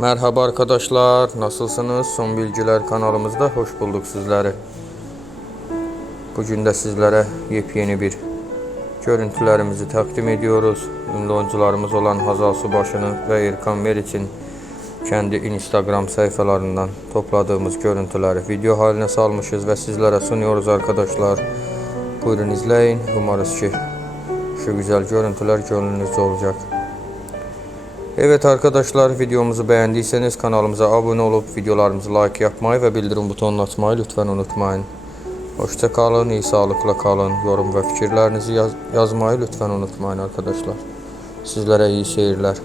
Merhaba arkadaşlar, nasılsınız? Son Bilgiler kanalımızda hoş bulduk sizleri. Bugün de sizlere yepyeni bir görüntülerimizi takdim ediyoruz. Ünlü oyuncularımız olan Hazal Subaşı'nı ve İrkan Meriç'in kendi Instagram sayfalarından topladığımız görüntüleri video haline salmışız ve sizlere sunuyoruz arkadaşlar. Buyurun izleyin. Umarız ki şu güzel görüntüler gönlünüzde olacak. Evet arkadaşlar videomuzu beğendiyseniz kanalımıza abone olup videolarımızı like yapmayı ve bildirim butonunu açmayı lütfen unutmayın. Hoşça kalın, iyi sağlıkla kalın. Yorum ve fikirlerinizi yaz- yazmayı lütfen unutmayın arkadaşlar. Sizlere iyi seyirler.